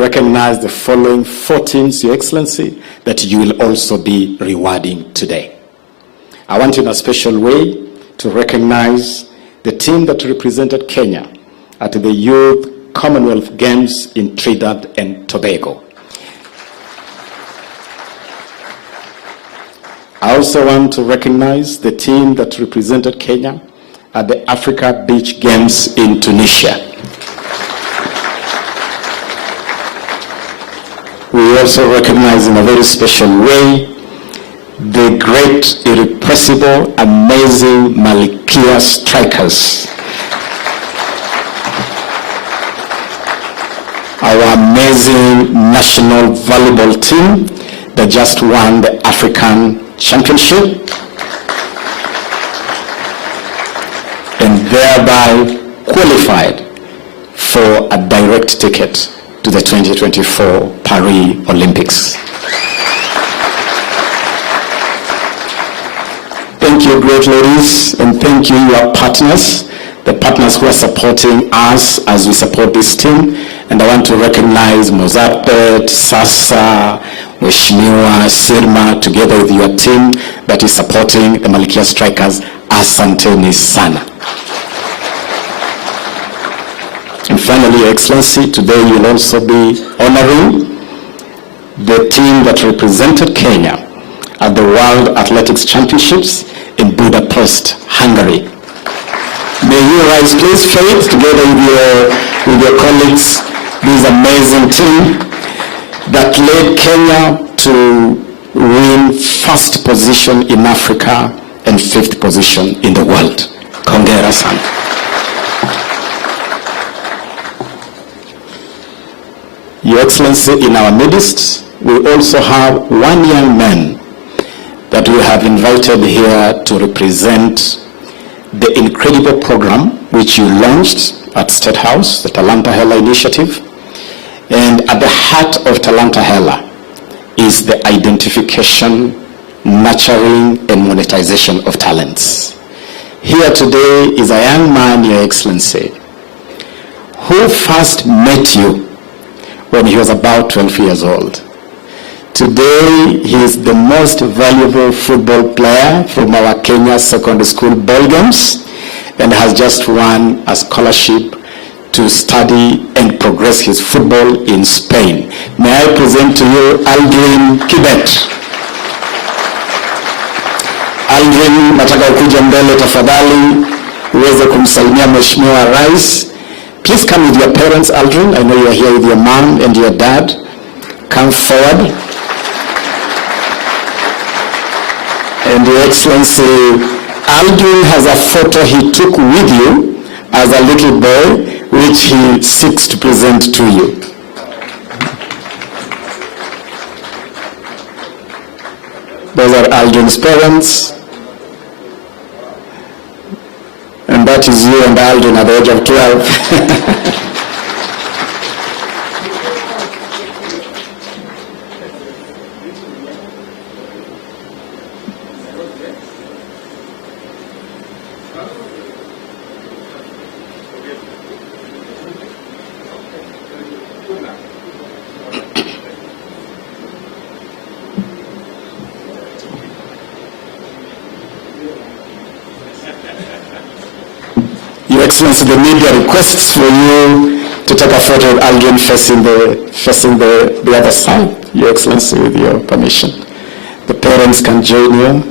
recognize the following 4 teams, Your Excellency, that you will also be rewarding today. I want in a special way to recognize the team that represented Kenya at the Youth Commonwealth Games in Trinidad and Tobago. I also want to recognize the team that represented Kenya at the Africa Beach Games in Tunisia. We also recognize in a very special way the great, irrepressible, amazing Malkia strikers. Our amazing national volleyball team that just won the African Championship and thereby qualified for a direct ticket to the 2024 Paris Olympics. Thank you, great ladies, and thank you, your partners, the partners who are supporting us as we support this team. And I want to recognize Mozartet, Sasa, Mheshimiwa, Sirma, together with your team that is supporting the Malkia Strikers. Asanteni sana. And finally, Your Excellency, today you will also be honoring the team that represented Kenya at the World Athletics Championships in Budapest, Hungary. May you rise, please, Faith, together with your colleagues, this amazing team that led Kenya to win 1st position in Africa and 5th position in the world. Hongera sana. Your Excellency, in our midst, we also have one young man that we have invited here to represent the incredible program which you launched at State House, the Talanta Hela initiative. And at the heart of Talanta Hela is the identification, nurturing, and monetization of talents. Here today is a young man, Your Excellency, who first met you when he was about 12 years old. Today, he is the most valuable football player from our Kenya secondary school ball games and has just won a scholarship to study and progress his football in Spain. May I present to you Aldrin Kibet. Aldrin, nataka ukuja mbele tafadhali uweze kumsalimia Mheshimiwa Rais. Please come with your parents, Aldrin. I know you are here with your mom and your dad. Come forward. And Your Excellency, Aldrin has a photo he took with you as a little boy, which he seeks to present to you. Those are Aldrin's parents. And that is you and Aldrin at the age of 12. Your Excellency, the media requests for you to take a photo of Aldrin facing the other side, Your Excellency, with your permission. The parents can join you.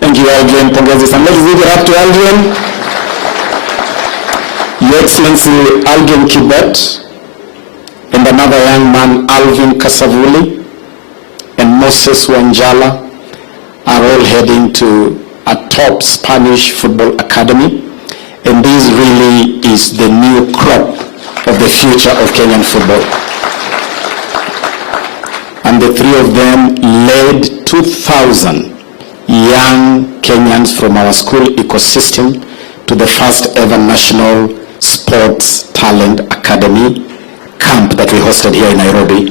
Thank you, Aldrin. Pongezi sana. Let's give it up to Aldrin. Your Excellency, Aldrin Kibet and another young man, Alvin Kasavuli, and Moses Wanjala are all heading to a top Spanish football academy. And this really is the new crop of the future of Kenyan football. And the 3 of them led 2,000 young Kenyans from our school ecosystem to the first ever National Sports Talent Academy camp hosted here in Nairobi,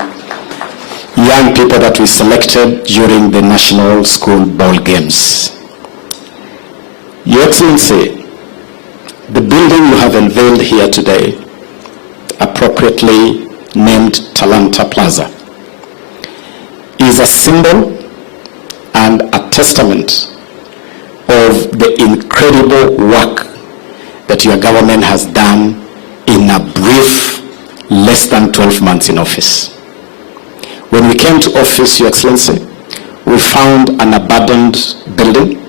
young people that we selected during the National School Ball Games. Your Excellency, the building you have unveiled here today, appropriately named Talanta Plaza, is a symbol and a testament of the incredible work that your government has done in a brief less than 12 months in office. When we came to office, Your Excellency, we found an abandoned building,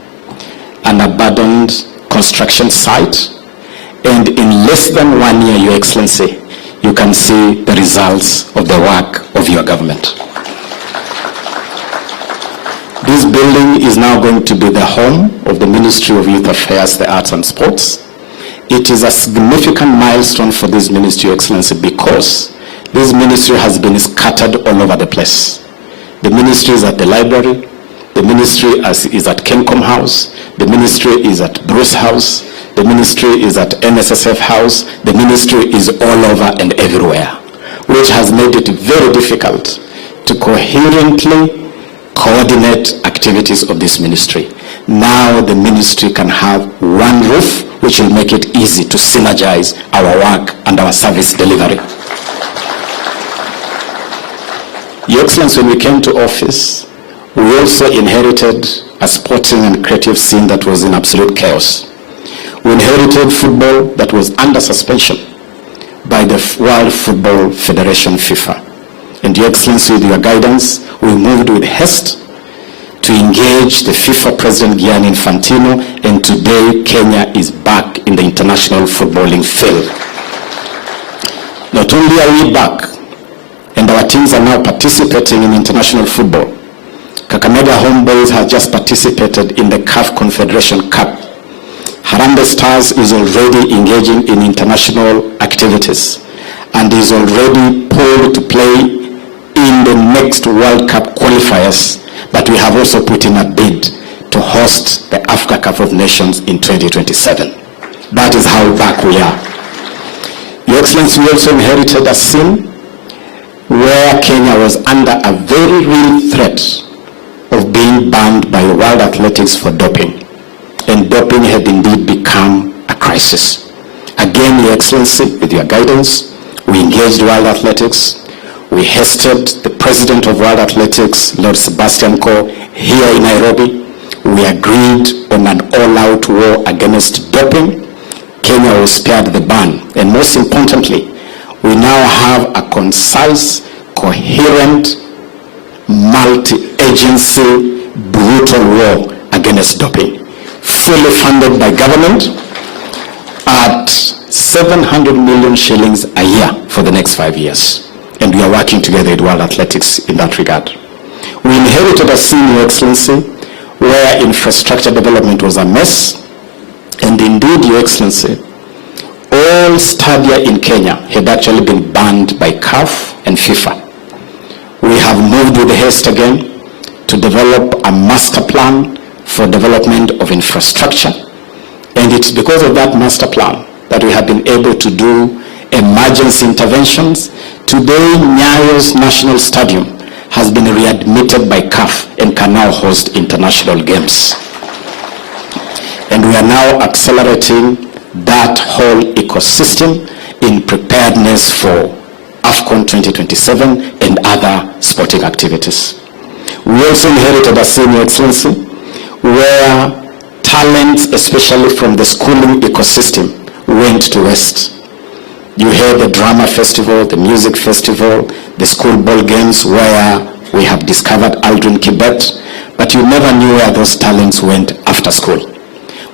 an abandoned construction site, and in less than 1 year, Your Excellency, you can see the results of the work of your government. This building is now going to be the home of the Ministry of Youth Affairs, the Arts and Sports. It is a significant milestone for this ministry, Your Excellency, because this ministry has been scattered all over the place. The ministry is at the library, the ministry is at Kencom House, the ministry is at Bruce House, the ministry is at NSSF House, the ministry is all over and everywhere, which has made it very difficult to coherently coordinate activities of this ministry. Now the ministry can have one roof, which will make it easy to synergize our work and our service delivery. Your Excellency, when we came to office, we also inherited a sporting and creative scene that was in absolute chaos. We inherited football that was under suspension by the World Football Federation, FIFA. And Your Excellency, with your guidance, we moved with haste to engage the FIFA President Gianni Infantino, and today Kenya is back in the international footballing field. Not only are we back, and our teams are now participating in international football. Kakamega Homeboys has just participated in the CAF Confederation Cup. Harambee Stars is already engaging in international activities and is already poised to play in the next World Cup qualifiers, but we have also put in a bid to host the Africa Cup of Nations in 2027. That is how back we are. Your Excellency, we also inherited a scene where Kenya was under a very real threat of being banned by World Athletics for doping. And doping had indeed become a crisis. Again, Your Excellency, with your guidance, we engaged World Athletics. We hosted the President of World Athletics, Lord Sebastian Coe, here in Nairobi. We agreed on an all-out war against doping. Kenya was spared the ban. And most importantly, we now have a concise, coherent, multi-agency, brutal war against doping, fully funded by government at 700 million shillings a year for the next 5 years. And we are working together with World Athletics in that regard. We inherited a scene, Your Excellency, where infrastructure development was a mess. And indeed, Your Excellency, all stadia in Kenya had actually been banned by CAF and FIFA. We have moved with haste again to develop a master plan for development of infrastructure. And it's because of that master plan that we have been able to do emergency interventions. Today, Nyayo's National Stadium has been readmitted by CAF and can now host international games. And we are now accelerating that whole ecosystem in preparedness for AFCON 2027 and other sporting activities. We also inherited a scene, Your Excellency, where talents, especially from the schooling ecosystem, went to waste. You had the drama festival, the music festival, the school ball games, where we have discovered Aldrin Kibet, but you never knew where those talents went after school.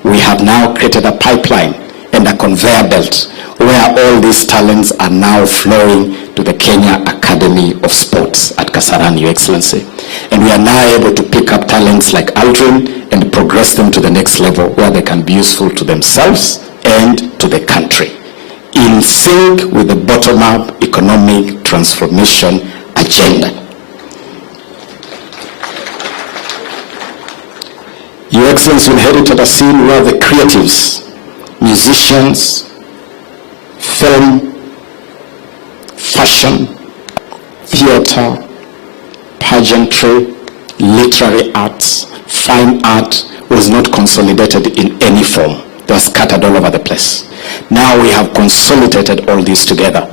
We have now created a pipeline and a conveyor belt where all these talents are now flowing to the Kenya Academy of Sports at Kasarani, Your Excellency. And we are now able to pick up talents like Aldrin and progress them to the next level where they can be useful to themselves and to the country, in sync with the bottom-up economic transformation agenda. Your Excellency inherited a scene where the creatives, musicians, film, fashion, theater, pageantry, literary arts, fine art was not consolidated in any form. They were scattered all over the place. Now we have consolidated all this together.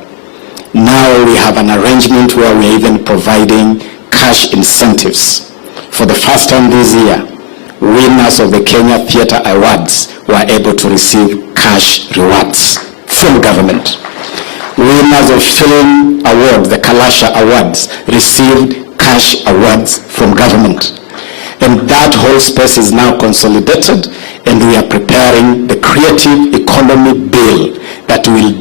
Now we have an arrangement where we are even providing cash incentives. For the first time this year, winners of the Kenya Theatre Awards were able to receive cash rewards from government. Winners of film awards, the Kalasha Awards, received cash awards from government. And that whole space is now consolidated, and we are preparing the creative economy bill that will,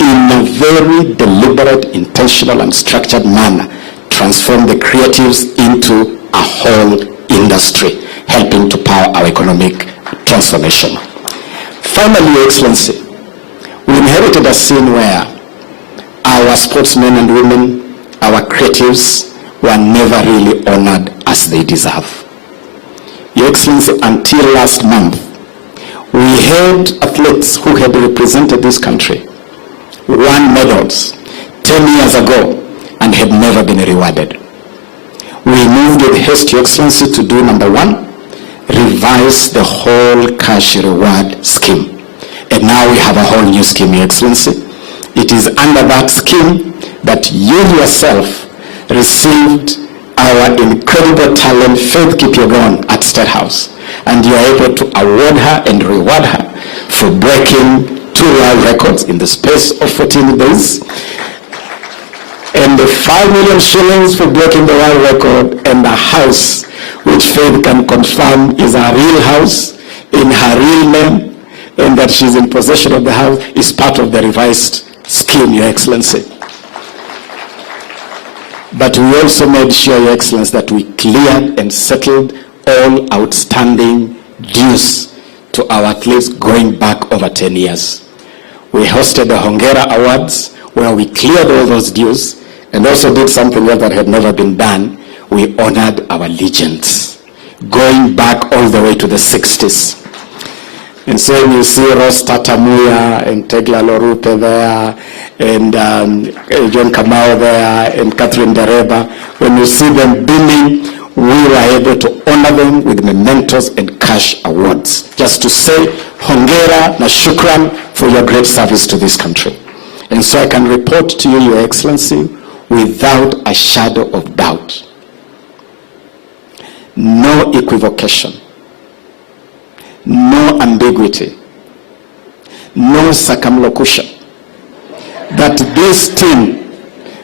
in a very deliberate, intentional, and structured manner, transform the creatives into a whole industry, helping to power our economic transformation. Finally, Your Excellency, we inherited a scene where our sportsmen and women, our creatives, were never really honored as they deserve. Your Excellency, until last month, we had athletes who had represented this country, won medals 10 years ago, and had never been rewarded. We moved with haste, Your Excellency, to do number one, revise the whole cash reward scheme. And now we have a whole new scheme, Your Excellency. It is under that scheme that you yourself received our incredible talent, Faith Kipyegon, at State House. And you are able to award her and reward her for breaking 2 world records in the space of 14 days. And the 5 million shillings for breaking the world record, and a house which Faith can confirm is a real house in her real name, and that she's in possession of the house, is part of the revised scheme, Your Excellency. But we also made sure, Your Excellency, that we cleared and settled all outstanding dues to our athletes going back over 10 years. We hosted the Hongera Awards, where we cleared all those dues, and also did something else that had never been done. We honored our legends, going back all the way to the 60s. And so when you see Ross Tatamuya and Tegla Lorupe there, and John Kamau there, and Catherine Dereba, when you see them beaming, we were able to honor them with mementos and cash awards, just to say hongera na shukran for your great service to this country. And so I can report to you, Your Excellency, without a shadow of doubt, no equivocation, no ambiguity, no circumlocution, that this team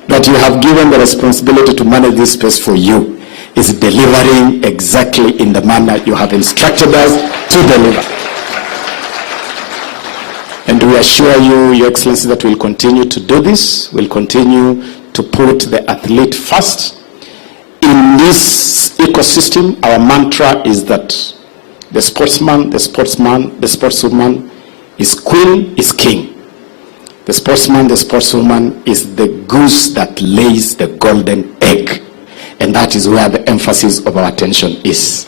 that you have given the responsibility to manage this space for you is delivering exactly in the manner you have instructed us to deliver. And we assure you, Your Excellency, that we'll continue to do this. We'll continue to put the athlete first. In this ecosystem, our mantra is that the sportsman, the sportswoman is queen, is king. The sportsman, the sportswoman is the goose that lays the golden egg. And that is where the emphasis of our attention is.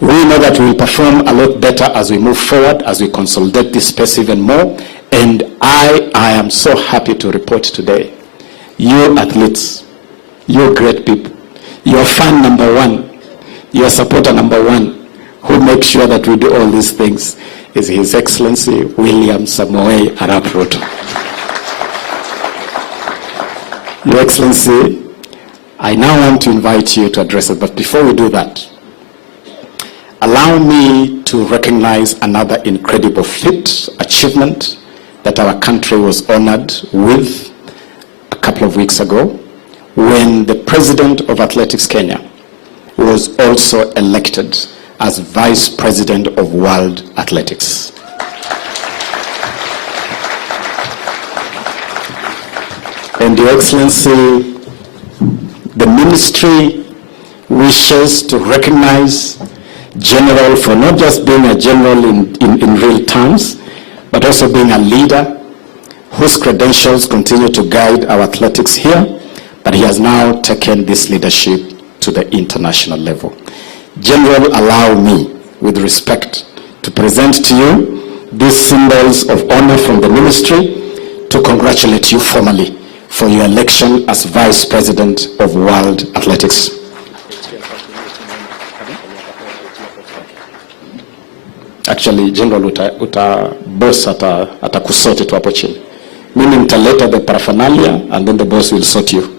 We know that we will perform a lot better as we move forward, as we consolidate this space even more. And I am so happy to report today, you athletes, you great people, your fan number one, your supporter number one, who makes sure that we do all these things, is His Excellency William Samoei Arap Ruto. Your Excellency, I now want to invite you to address it, but before we do that, allow me to recognize another incredible feat, achievement that our country was honored with a couple of weeks ago, when the President of Athletics Kenya was also elected as Vice President of World Athletics. And Your Excellency, the ministry wishes to recognize General for not just being a general in real terms, but also being a leader whose credentials continue to guide our athletics here, but he has now taken this leadership to the international level. General, allow me, with respect, to present to you these symbols of honor from the ministry to congratulate you formally for your election as Vice President of World Athletics. Actually, General boss atakusote tu hapo chini. Mimi nitaleta the paraphernalia and then the boss will sort you.